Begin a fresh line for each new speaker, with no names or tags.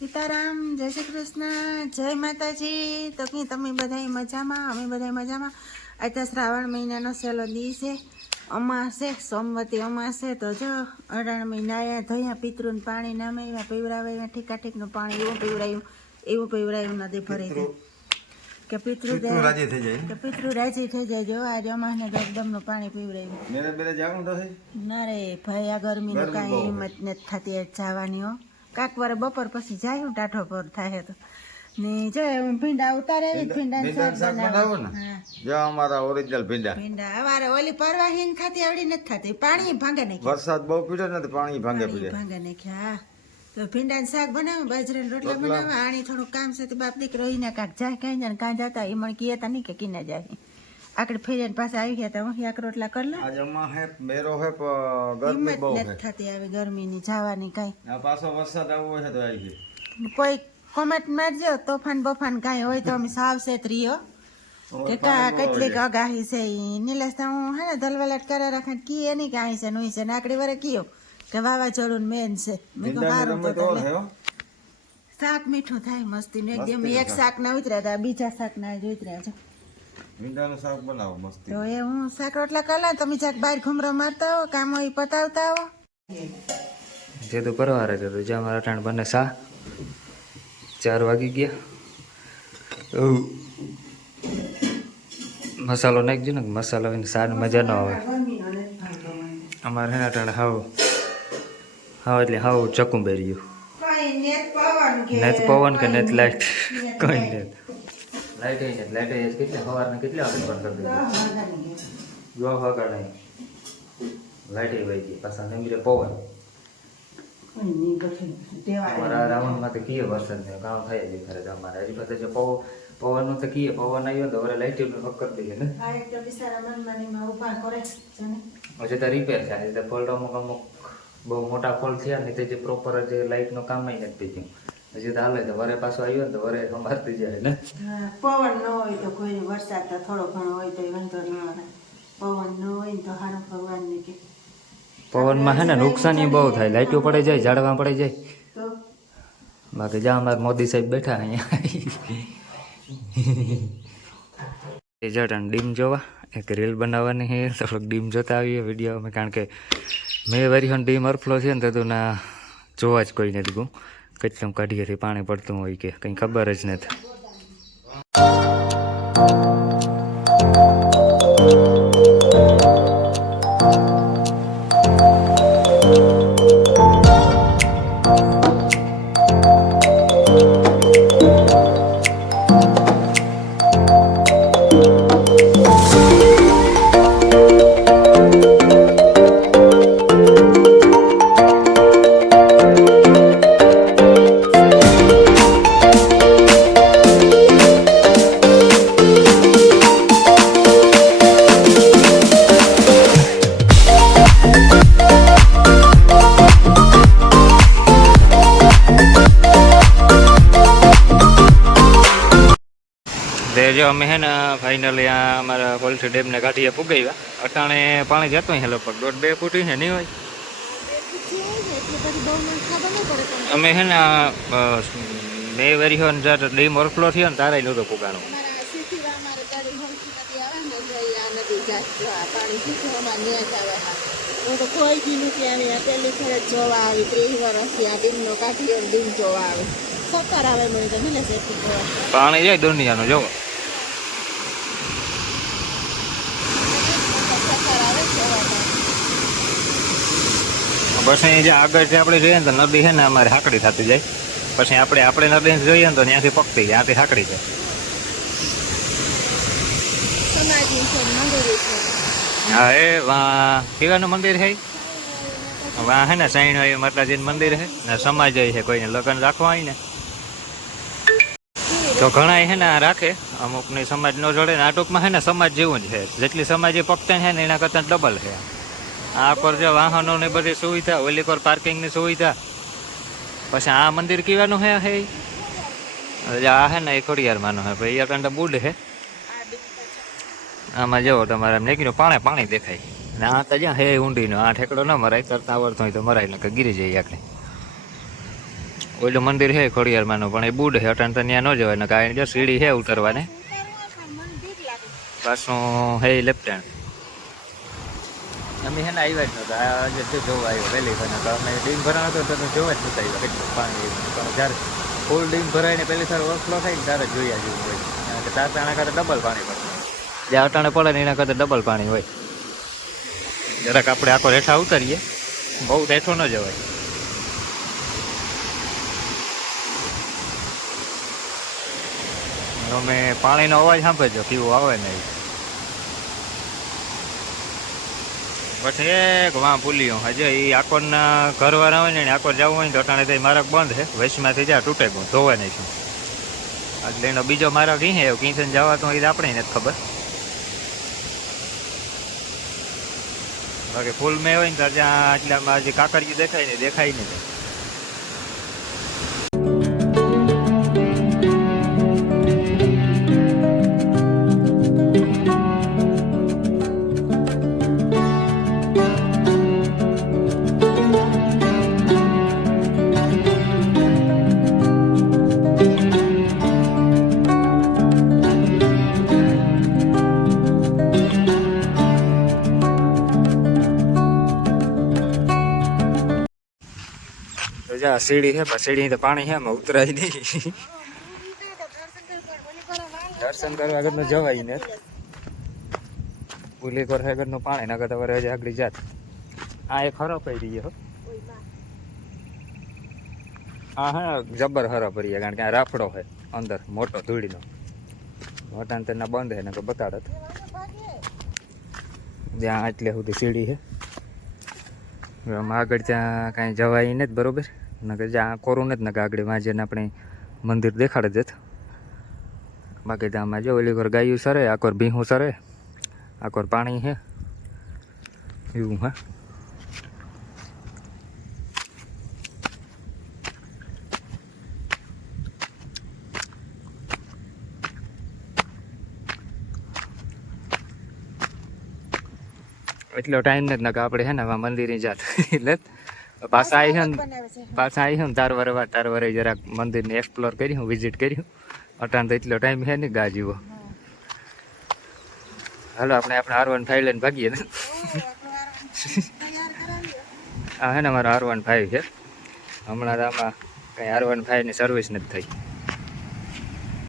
સીતારામ જય શ્રી કૃષ્ણ જય માતાજી. તો કે તમે બધા મજામાં? અમે બધા મજામાં. આજે શ્રાવણ મહિનાનો છેલ્લો દી છે. અમાસે સોમવતી અમાસે. તો જો અઢાર મહિના ધોયા પિતૃને પાણી નામે એવા પીવરાવ્યા ઠીકા ઠીકનું પાણી એવું પીવરાયું એવું પીવરાયું નદી ભરી દે કે પિતૃ
રાજી થઈ જાય
કે પિતૃ રાજી થઈ જાય. જો આજે અમાસને દમદમનું પાણી પીવરાયું ના રે ભાઈ આ ગરમીનું કાંઈ હિંમત નથી થતી જવાની હો. કાંક વાર બપોર પછી જાય હું ટાઢો પર થાય તો. ને જો ભીંડા ઉતારે ભીંડા
શાક બનાવો. ને. જો અમારા ઓરિજિનલ ભીંડા.
ભીંડા. અમારે ઓલી પરવા હિંગ ખાતી આવડી નથી ખાતી. પાણી ભાંગે નાખ્યા.
વરસાદ બહુ પીડે ને પાણી ભાંગે પીડે
ભાંગે નાખ્યા હા. તો ભીંડા શાક બનાવો બાજરાના રોટલા બનાવો આણી થોડું કામ છે તો બાપ દીકરો એને કાંક જાય કાંઈ જાય કાંઈ જતા એ મને કહેતા નહીં કે કિના જાય. આકડે ફેરીને પાસે આવી ગયા તો હું શાક રોટલા કરી લે.
આજ હે મેરો હે ગરમી બહુ હે.
થતી આવી ગરમીની જવાની કાંઈ.
આ પાછો વરસાદ આવવો છે તો આવી ગયો.
કોઈ કોમેન્ટ મારજો તોફાન બફાન કાંઈ હોય તો અમે સાવચેત રહ્યો કે કા કેટલીક અગાહી છે ઈ. નીલેશ તો હું હે ને ધલવલાટ કરે રાખે કીએ નહીં કાંઈ અહીં છે નહીં છે નાકડી વરે કીયો કે વાવાઝોડું મેન છે. મેં તો
મારું તો.
શાક મીઠું થાય મસ્તી નું એકદમ એક શાક ના ઉતર્યા હતા બીજા શાક ના જ ઉતર્યા છે.
ભીંડાનું શાક બનાવો મસ્તી.
તો એ હું શાક રોટલા કરી તમે જાક બહાર ઘુમરો મારતા હો કામ હોય પતાવતા હો.
જે તો પરવારે છે તો જ્યાં મારા અટાણ બને સા. ચાર વાગી ગયા. મસાલો નાખજો ને મસાલો હોય ને સાને મજા ન આવે. અમારે હેના અટાણે હાવ હાવ એટલે હાવ ચકુંબેર્યું નેત પવન કે નેત લાઈટ? કઈ નેત. લાઈટ આવી જાય લાઈટ આવી કેટલી? સવારને કેટલી આગળ પણ કરી દીધી? જો વગર નહીં લાઈટ આવી ગઈ. પાછા નમીરે પવન. અમારા રાવણમાં તો કીએ વરસાદ ને કામ થાય છે ખરે અમારે. હજી પાસે જે પવનનું તો કીએ. પવન આવ્યો તો હવે લાઈટનું કરી દઈએ ને.
ને
હજી તો રિપેર થાય તો ફોલ્ટ અમુક અમુક બહુ મોટા ફોલ્ટ થયા ને તે જે પ્રોપર જે લાઇટનું કામ નથી પીધું હજી તો હાલે તો વરે પાછો આવ્યો ને તો વરે સંભાળતી જાય. ને
પવન ન હોય તો કોઈ વરસાદ તો થોડો ઘણો હોય તો વાંધો ન આવે. પવન ન હોય ને તો હારું ભગવાનને કે.
પવનમાં હે ને નુકસાની બહુ થાય. લાઇટો પડી જાય ઝાડવા પડી જાય. બાકી જ્યાં અમારે મોદી સાહેબ બેઠા અહીંયા. એ અને ડીમ જોવા. એક રીલ બનાવવાની છે. થોડોક ડીમ જોતા આવીએ વિડીયોમાં. કારણ કે મેં વારી ડીમ અરફલો છે ને તો ના જોવા જ કોઈ નથી ગયું કેટલું કાઢીએથી પાણી પડતું હોય કે કંઈ ખબર જ નથી. તે જો અમે હે ને ફાઇનલી આ અમારા પોલ્ટ્રી ડેમને કાઢીએ પુગાવ્યા. અટાણે પાણી જતું હે લગભગ. દોઢ બે ફૂટ છે નહીં હોય? અમે હે ને બે વેરી હોય ને જ્યારે ડેમ ઓવરફ્લો થયો ને તારે નહોતો પુગાણું. પાણી જાય દુનિયાનું, જોવો
સત્તર આવે જોવા
પછી જે આગળ જે આપણે જોઈએ ને તો નદી છે ને અમારે હાકડી થતી જાય. પછી આપણે આપણે નદી જોઈએ ને તો ત્યાંથી પકતી જાય ત્યાંથી હાકડી જાય.
છે
હા એ કેવાનું મંદિર છે? વા હે ને સાઈણ હોય માતાજીનું મંદિર છે ને સમાજ હોય છે કોઈને લગ્ન રાખવા હોય ને. તો ઘણા છે ને આ રાખે અમુકની સમાજ ન જોડે ને આ ટૂંકમાં છે ને સમાજ જેવું જ છે. જેટલી સમાજ એ પકતે છે ને એના કરતાં ડબલ છે. આ પર જે વાહનોની બધી સુવિધા, ઓલી પર પાર્કિંગની સુવિધા. પછી આ મંદિર કીવાનું હે હે? આ હે ને એ ખોડિયારમાંનું હે, ભાઈ કંટા બુડ હે. આમાં જવો તમારે એમ નીકળ્યું પાણી પાણી દેખાય. ને આ તો જ્યાં હે ઊંડીનો, આ ઠેકડો ન મરાય, કરતા આવડતો હોય તો મરાય એટલે ગીરી જાય આગળ ઓલું મંદિર છે ખોડિયારમાંનું, પણ એ બુડ હે, અટાણ તો ત્યાં ન જવાય ને કાંઈ જો સીડી છે ઉતરવાને. પાછું હે લેફ્ટ અમે હે ને આવ્યા જ નહોતા આજે જો જોવા આવ્યો વહેલી બને તો અમે ડીમ હતો તો તમે જોવા જ નહોતા આવ્યા કેટલું પાણી પણ જ્યારે ફૂલ ડીમ ભરાય ને પહેલી સાર ઓવરફ્લો થાય ને ત્યારે જોયા જેવું હોય. કારણ કે તાર તાણા કરતા ડબલ પાણી પડે જે અટાણે પડે ને એના કરતા ડબલ પાણી હોય. જરાક આપણે આખો રેઠા ઉતારીએ. બહુ રેઠો ન જવાય. અમે પાણીનો અવાજ સાંભળજો, કેવું આવે ને ઈ. પછી વાં ભૂલ્યો. હજે એ આકોરના ઘરવાળા હોય ને આકોર જવું હોય ને અટાણે તો ઈ માર્ગ બંધ છે. વૈશમાંથી જા, તૂટે ગયું ધોવા નહીં છું એટલે એનો બીજો માર્ગ ઈ હે કિંચન જવા તો એ આપણે નથી ખબર. બાકી ફૂલ મેં હોય ને ત્યાં એટલામાં કાકરિયું દેખાય ને દેખાય નહીં. જા, સીડી છે, પણ સીડી તો પાણી હે એમાં ઉતરાય નહીં. દર્શન કરવા આગળ જવાય ને. પુલી કોર આગળનું પાણી ના કરતા વરે આગળ જાત. આ એક હરો પડી ગયો, હા. હા, જબર હરો પડી ગયા, કારણ કે આ રાફડો છે, અંદર, મોટો ધૂળીનો. મોટા તેના બંધ હે ને તો બતાડત. જ્યાં એટલે સુધી સીડી હવે આમાં આગળ ત્યાં કાંઈ જવાય નથી, બરોબર? નકર જ્યાં કોરું જ નકર આગળ જઈને આપણે મંદિર દેખાડે દેત. બાકી ત્યાં જો ઓલી ઘર ગાયું સરે આકોર ભીહું સરે આકોર પાણી છે એવું હા. એટલો ટાઈમ નથી નકા આપણે હે ને મંદિરની મંદિરે જાત. એટલે પાછા આવી
છે
પાછા આવી હું તાર વરે તાર વરે જરાક મંદિરને એક્સપ્લોર કર્યું વિઝિટ કર્યું. અટાણ તો એટલો ટાઈમ છે ને ગા જેવો હાલો આપણે આપણે આર વન ફાઈવ લઈને ભાગીએ ને. આ હે ને અમારો આર વન ફાઈવ છે. હમણાં તો આમાં કંઈ આર વન ફાઈવની સર્વિસ નથી થઈ.